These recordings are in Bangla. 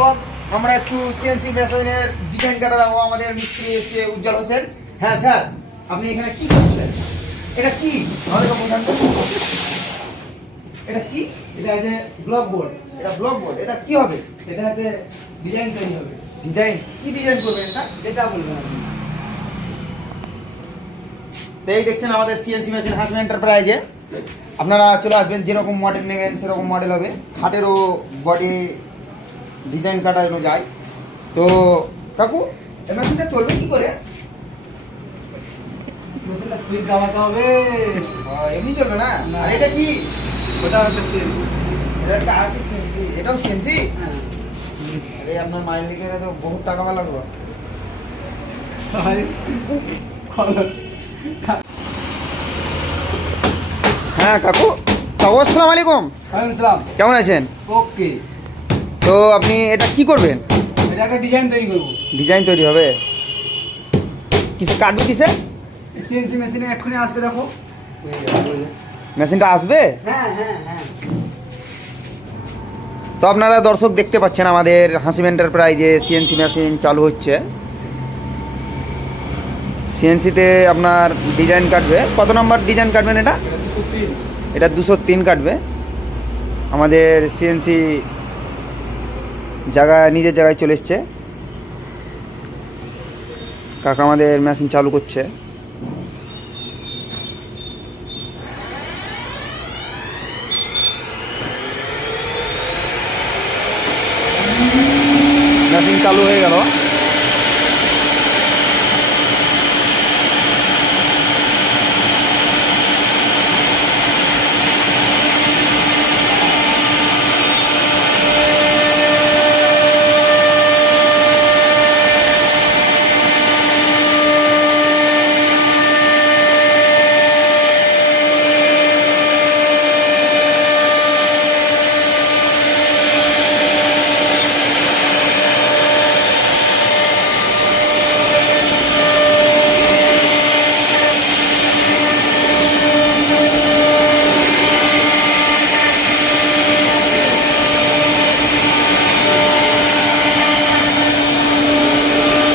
বন্ধুগণ, আমরা একটু সিএনসি মেশিনের ডিজাইন কাটা দেবো। আমাদের মিস্ত্রি হচ্ছে উজ্জ্বল হোসেন। হ্যাঁ স্যার, আপনি এখানে কি করছেন? এটা কি আমাদেরকে বোঝান তো। এটা কি? এটা আছে ব্লক বোর্ড। এটা ব্লক বোর্ড। এটা কি হবে? এটাতে ডিজাইন তৈরি হবে। ডিজাইন? কি ডিজাইন করবেন এটা? যেটা বলবেন আপনি। তো এই দেখছেন আমাদের সিএনসি মেশিন হাসন এন্টারপ্রাইজে। আপনারা চলে আসবেন, যেরকম মডেল নেবেন সেরকম মডেল হবে। খাটেরও বডি ডিজাইন কাটানো যায়। তো কাকু, এই মেশিনটা চলবে কি করে? মেশিনটা সুইচ দাবাতে হবে। এমনি চলবে না? না। আর এটা কি? ওটা হচ্ছে সুইচ। এটা একটা আর কি সিএনসি? এটাও সিএনসি? হ্যাঁ। আরে আপনার মাইল লিখে তো বহুত টাকা পাওয়া লাগবে। হ্যাঁ কাকু, আসসালামু আলাইকুম। ওয়ালাইকুম আসসালাম। কেমন আছেন? ওকে। তো আপনি এটা কি করবেন? এটা একটা ডিজাইন তৈরি করব। ডিজাইন তৈরি হবে? কিসে কাটবে? কিসে? সিএনসি মেশিনে এক্ষুনি আসবে, দেখো। মেশিনটা আসবে? হ্যাঁ হ্যাঁ হ্যাঁ। তো আপনারা দর্শক দেখতে পাচ্ছেন আমাদের হাসিম এন্টারপ্রাইজে সিএনসি মেশিন চালু হচ্ছে। সিএনসিতে আপনার ডিজাইন কাটবে। কত নম্বর ডিজাইন কাটবেন এটা? এটা 203 কাটবে। আমাদের সিএনসি নিজের জায়গায় চলে এসছে। কাকা আমাদের মেশিন চালু করছে। মেশিন চালু হয়ে গেল।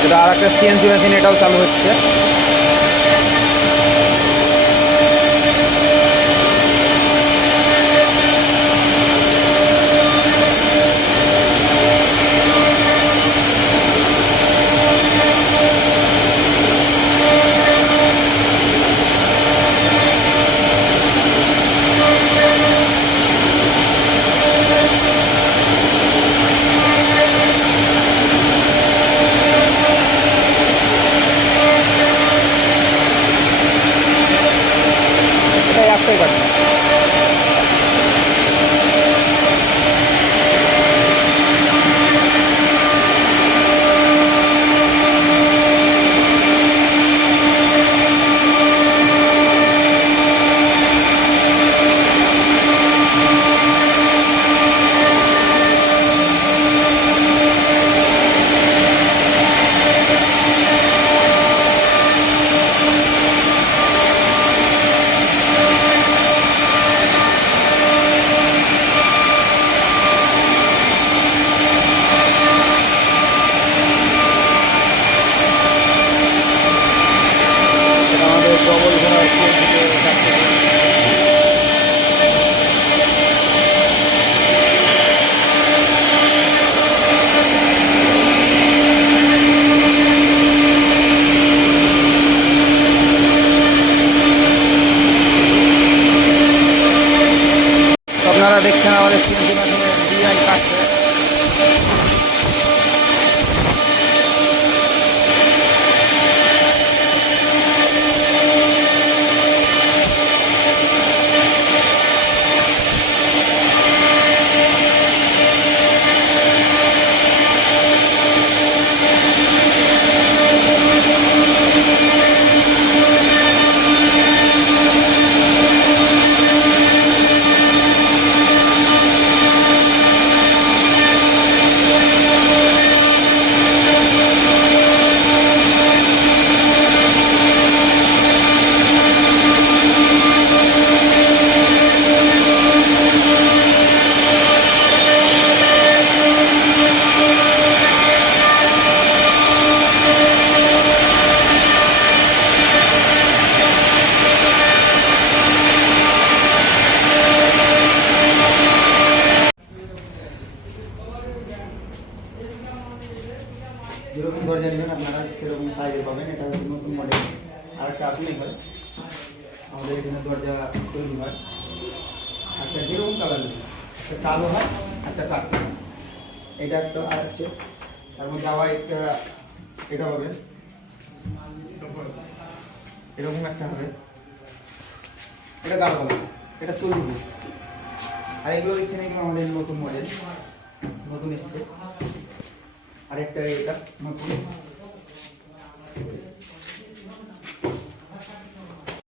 এটা আর একটা সিএনসি মেশিন, এটাও চালু হচ্ছে। সাইজে পাবেন। এটা হচ্ছে নতুন মডেল। আর একটা আসলে হয় আমাদের এখানে দরজা তৈরি হয়, একটা যেরকম কালার নেই, একটা কালো হয় একটা কাঠি। এটা একটা আছে, তার মধ্যে আবার একটা এটা হবে, এরকম একটা হবে, এটা কালো কালার, এটা 40। আর এগুলো দেখছেন এগুলো আমাদের নতুন মডেল, নতুন এসছে। আর একটা এটা নতুন